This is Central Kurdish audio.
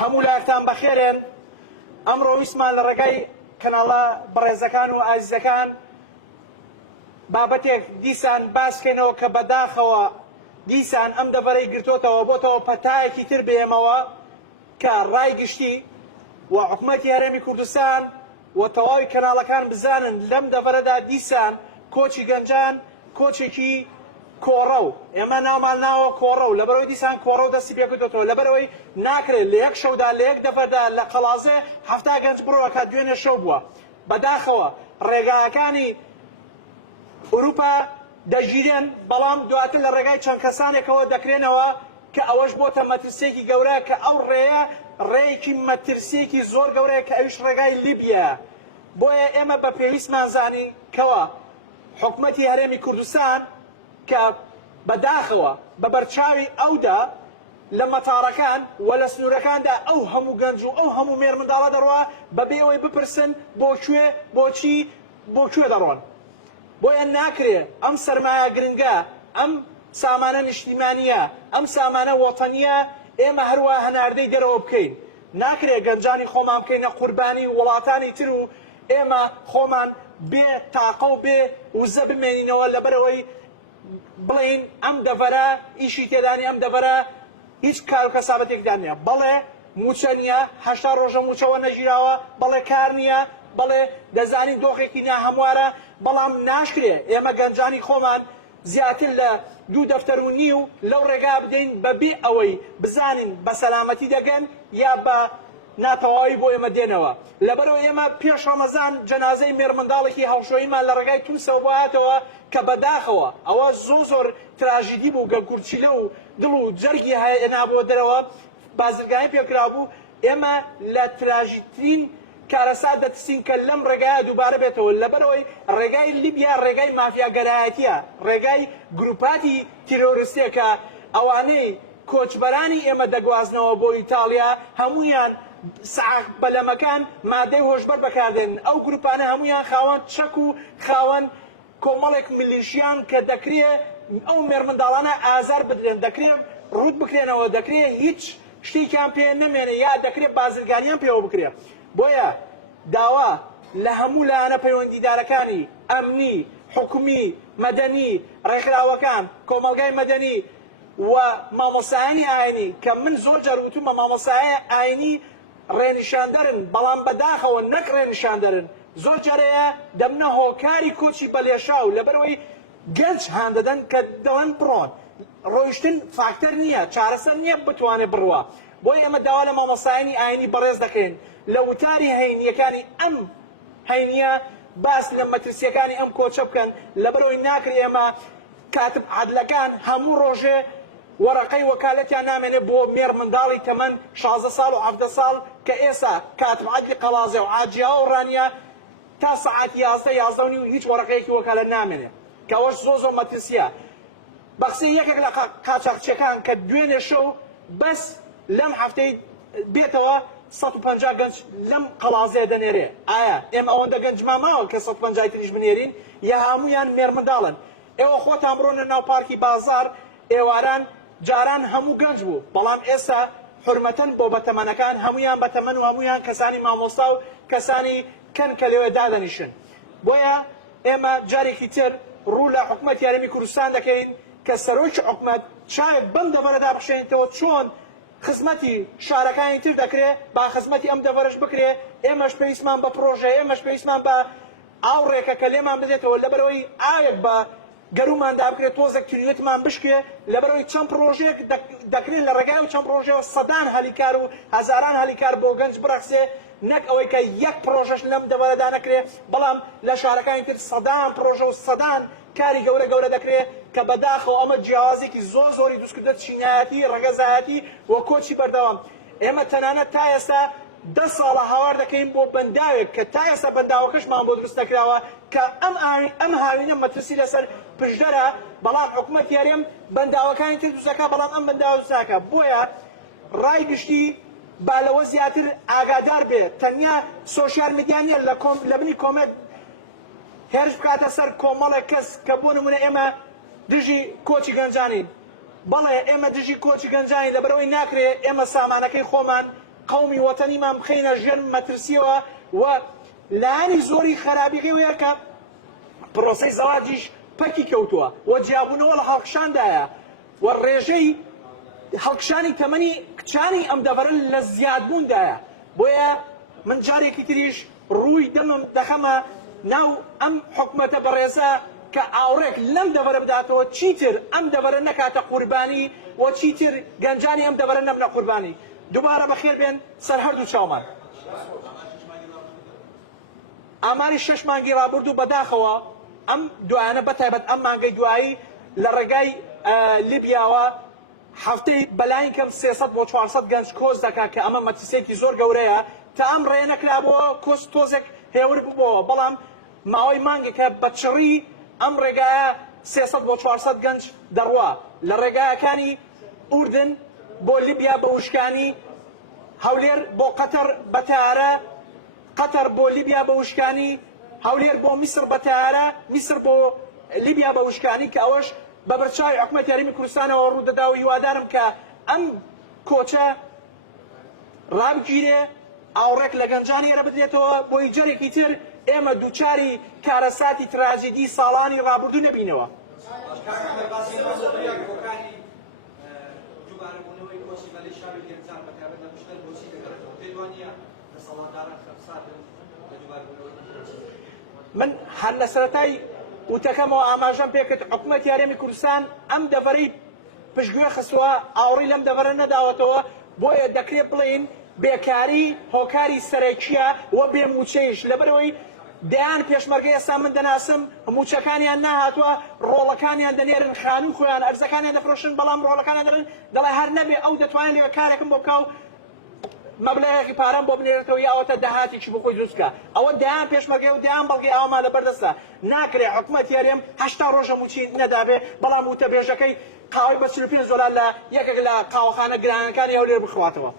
هەموو لاتان بەخێرن. ئەمڕۆ ویسمان لە ڕێگای کەناڵە بەڕێزەکان و ئازیزەکان بابەتێک دیسان باسکەینەوە کە بەداخەوە دیسان ئەم دەڤەرەی گرتوتەوە بۆتەوە پەتایەکی تر بێمەوە کە ڕای گشتی و حکوومەتی هەرێمی کوردستان و تەواوی کەناڵەکان بزانن لەم دەڤەرەدا دیسان کۆچی گەنجان کۆچێکی کۆڕە و ئێمە ناومان ناوە کۆڕە و لەبەرەوەی دیسان کۆڕە و دەستی پێکردێتەوە لەبەرەوەی ناکرێت لە یەک شەودا لە یەک دەڤەردا لە قەڵازێ هەفتا گەنج بڕۆکە دوێنێ شەو بووە. بەداخەوە ڕێگاکانی ئوروپا دەژیرێن بەڵام دواتر لە ڕێگای چەند کەسانێکەوە دەکرێنەوە کە ئەوەش بۆتە مەترسێکی گەورە کە ئەو ڕێیە ڕێیەکی مەترسێکی زۆر گەورەیە کە ئەویش ڕێگای لیبیە. بۆیە ئێمە بە پێویستمان زانی کەوە حکوومەتی هەرێمی کوردستان کە بەداخەوە بە بەرچاوی ئەودا لە مەتاڕەکان و لە سنوورەکاندا ئەو هەموو گەنج و ئەو هەموو مێر منداڵە دەڕوا بەبێ ئەوەی بپرسن بۆکوێ بۆچی بۆکوێ دەڕۆن. بۆیە ناکرێ ئەم سەرمایە گرنگە ئەم سامانە نیشتیمانیە ئەم سامانە وەتەنیە ئێمە هەروە هەناردەی دەرەوە بکەین. ناکرێ گەنجانی خۆمان بکەینە قوربانی وڵاتانی تر و ئێمە خۆمان بێ تاقە و بێ وزە بمێنینەوە لەبەرەوەی بڵین ئەم دەڤەرە ئیشی تێدانی ئەم دەڤەرە هیچ کار و کەسابەتێکدان نییە. بەڵێ موچە نییە هەشتا ڕۆژە موچەوە نەژیراوە بەڵێ کار نییە بەڵێ دەزانین دۆخێکی ناهەموارە بەڵام ناشکرێ ئێمە گەنجانی خۆمان زیاتر لە 2 دەفتەر و نیو لەو ڕێگا بدەین بەبێ ئەوەی بزانین بە سەلامەتی دەگەن یا بە ناتەواوی بۆ ئێمە دێنەوە. لەبەرەوە ئێمە پێش ڕەمەزان جەنازەی مێر منداڵێکی هەڵشۆیمان لە ڕێگای تووسەوە بۆهاتەوە کە بەداخەوە ئەوە زۆر تراژیدی بوو گەنگورچیلە و دڵ و جەرگی هێنابووە دەرەوە بازرگانی پێکرا بوو. ئێمە لە تراژیدترین کارەسات دەترسین کە لەم ڕێگایە دووبارە بێتەوە لەبەرەوەی ڕێگای لیبیا ڕێگای مافیاگەرایەتیە ڕێگای گروپاتی تیرۆریستێکە ئەوانەی کۆچبەرانی ئێمە دەگوازنەوە بۆ ئیتاڵیا هەمویان سعاق بەلەمەکان مادەی هۆشبەر بەکاردێن. ئەو گروپانە هەمویان خاوەن چەک و خاوەن کۆمەڵێک میلیشیان کە دەکرێت ئەو مێر منداڵانە ئازار بدرێن دەکرێت ڕوود بکرێنەوە دەکرێت هیچ شتێکیان پێ نەمێنێ یا دەکرێت بازرگانیان پێوە بکرێت. بۆیە داوا لە هەموو لایەنە پەیوەندیدارەکانی ئەمنی حکومی مەدەنی ڕێکخراوەکان کۆمەلگای مەدەنی و مامۆسایانی ئاینی کە من زۆر جار وتومە مامۆسایە ئاینی ڕێنیشاندەرن بەڵام بەداخەوە نەک ڕێنیشاندەرن زۆر جارەیە دەمنە هۆکاری کۆچی بەلێشاو لەبەرەوەی گەنج هان دەدەن کە دەڵێن بڕۆن ڕۆیشتن فاکتەر نییە چارەسەر نییە بتوانێت بڕوە. بۆی ئێمە داوا لە مامۆسایانی ئاینی بەڕێز دەکەین لە وتاری هەینیەکانی ئەم هەینیە باس لە مەترسیەکانی ئەم کۆچە بکەن لەبەرەوەی ناکرێ ئێمە کاتب عەدلەکان هەموو ڕۆژێ وەرەقەی وەکالەتیان نامێنێت بۆ مێر منداڵی تەمەن 16 ساڵ و 17 ساڵ کە ئێستا کاتب عەدلی قەڵازێ و عاجیا و ڕانیە تا سەعات 11 هیچ وەرەقەیەکی وەکالەت نامێنێت کە ئەوەش زۆر مەترسیە. بەخسێ یەکێک لە قاچاقچیەکان کە دوێنێ شەو بەس لەم هەفتەی بێتەوە 150 گەنج لەم قەڵازێ دەنێرێ. ئایا ئێمە ئەوەندە گەنجمان ماوە کە 150 تریش بنێرین یا هەمویان مێر منداڵن؟ ئێوە خۆتان بڕۆنە ناو پارکی بازار ئێواران جاران هەموو گەنج بوو بەڵام ئێستا حرمەتەن بۆ بەتەمەنەکان هەمویان بەتەمەن و هەمویان کەسانی مامۆستا و کەسانی کەن کە لێوێ دادەنیشن. بۆیە ئێمە جارێکی تر ڕوو لە حکوومەتی هەرێمی کوردستان دەکەین کە سەرۆکی حکوومەت شاید بەم دەڤەرەدا بخشێنیتەوە چۆن خزمەتی شارەکانی تر دەکرێت با خزمەتی ئەم دەڤەرەش بکرێ. ئێمەش پێویستمان بە پرۆژە ئێمەش پێویستمان بە ئاوڕێکە کە لێمان بدێتەوە لەبەرەوەی ئاوێک بە گەروماندا بکرێت تۆزێک کلیلەتمان بشکێ لەبەرەوەی چەند پرۆژەیەک دەکرێت لە ڕێگای و چەند پرۆژەوە سەدان هەلیکار و هەزاران هەلیکار بۆ گەنج بڕەخسێ نەک ئەوەی کە یەک پرۆژەش لەم دەڤەرەدا نەکرێت بەڵام لە شارەکانی تر سەدان پرۆژە و سەدان کاری گەورە دەکرێت کە بەداخەوە ئەمە جیاوازێکی زۆری دروستکردە چینایەتی ڕەگەزایەتی و کۆچی بەردەوام. ئێمە تەنانەت تا ئێستا 10 ساڵە هاوار دەکەین بۆ بەنداوێک کە تا ئێستا بەنداوەکەشمان بۆ دروست نەکراوە کە ئەم هاوینە مەترسی لەسەر پشدەرە بەڵام حکوومەتی هەرێم بەنداوەکانی تر دروستەکە بەڵام ئەم بەنداوە دروستەکە. بۆیە ڕای گشتی با لەوە زیاتر ئاگادار بێت تەنیا سۆشیال میدیا نیە لە بنی کۆمەک هێرش بکاتە سەر کۆمەڵێک کەس کە بۆ نمونە ئێمە دژی کۆچی گەنجانی بەڵێ ئێمە دژی کۆچی گەنجانی لەبەرەوەی ناکرێت ئێمە سامانەکەی خۆمان قومی وەتەنیمان بخەینە ژێر مەترسیەوە و لایانی زۆری خراپیەوەیە کە پرۆسەی زەواجیش پەکی کەوتووە و جیابوونەوە لە هەڵکشاندایە و ڕێژەی هەڵکشانی تەمەنی کچانی ئەم دەڤەرن لە زیادبووندایە. بۆیە من جارێکی تریش ڕووی دەمم دەخەمە ناو ئەم حکومەتە بەڕێزە کە ئاوڕێک لەم دەڤەرە بداتەوە چیتر ئەم دەڤەرە نەکاتە قوربانی و چیتر گەنجانی ئەم دەڤەرە نەبنە قوربانی. دووبارە بەخێر بێن سەر هەردوو چاومان. ئاماری 6 مانگی ڕابردوو بەداخەوە ئەم دوایانە بەتایبەت ئەم مانگەی دوایی لە ڕێگای لیبیاوە هەفتەی بەلای کەم 300 بۆ 400 گەنج کۆز دەکات کە ئەمە مەترسێکی زۆر گەورەیە تا ئەم ڕێ نەکرابەوە کۆس تۆزێک هێور بووبەوە. بەڵام ماوەی مانگێکە بەچڕی ئەم ڕێگایە 300 بۆ 400 گەنج دەڕوا لە ڕێگایەکانی ئوردن بۆ لیبیا بە وشکانی، هەولێر بۆ قەتەر بە تەیارە، قەتەر بۆ لیبیا بە وشکانی، هەولێر بۆ میسر بە تەیارە، میسر بۆ لیبیا بە وشکانی کە ئەوەش بە بەرچاوی حکومەتی هەرێمی کوردستانەوە ڕوودەدا و هیوادارم کە ئەم کۆچە ڕابگیرێ ئاوڕێک لە گەنجانی ئێرە بدرێتەوە بۆی جەرێکی تر ئێمە دووچاری کارەساتی تراژیدی ساڵانی ڕابردوو نەبینەوە. من هەر لە سەرەتای وتەکەمەوە ئاماژەم پێکرد حکومەتی هەرێمی کوردستان ئەم دەڤەرەی پشتگوێ خستووە، ئاوڕی لەم دەڤەرە نەداوەتەوە، بۆیە دەکرێت بڵێن بێکاری هۆکاری سەرەکیە و بێموچەیش لەبەرەوەی دەیان پێشمەرگە ئێستا من دەناسم موچەکانیان ناهاتووە، ڕۆڵەکانیان دەنێرن خانوو خۆیان ئەرزەکانیان دەفرۆشن، بەڵام ڕۆڵەکانیان دەرن دەڵێ هەر نەبێ ئەو دەتوانێت لێوە کارێکم بۆ بکاو مەبلەیەکی پارەم بۆ بنێرێتەوە یاوەتە داهاتێکی بۆ خۆی دروستکە. ئەوە دەیان پێشمەرگە و دەیان بەڵگەی ئەومان لەبەردەستە. ناکرێ حکومەتی هەرێم 80 ڕۆژە موچی نەدابێ، بەڵام وتەبێژەکەی قاوەی بە 45 دۆلار لە یەکێک لە قاوەخانە گرانەکانی هەولێر بخواتەوە.